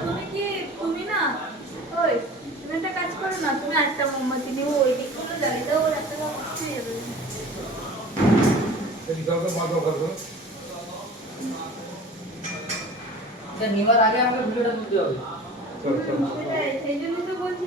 তুমি কি তুমি না ওই তুমি একটা কাজ করো না, তুমি আটটা মোমবাতি নিয়ে ওই দিকগুলো জ্বালিয়ে দাও, ওর একটা হয়ে যাবে। নেওয়ার আগে আমাকে ভিডিওটা তুলতে হবে। সেই জন্য তো বলছি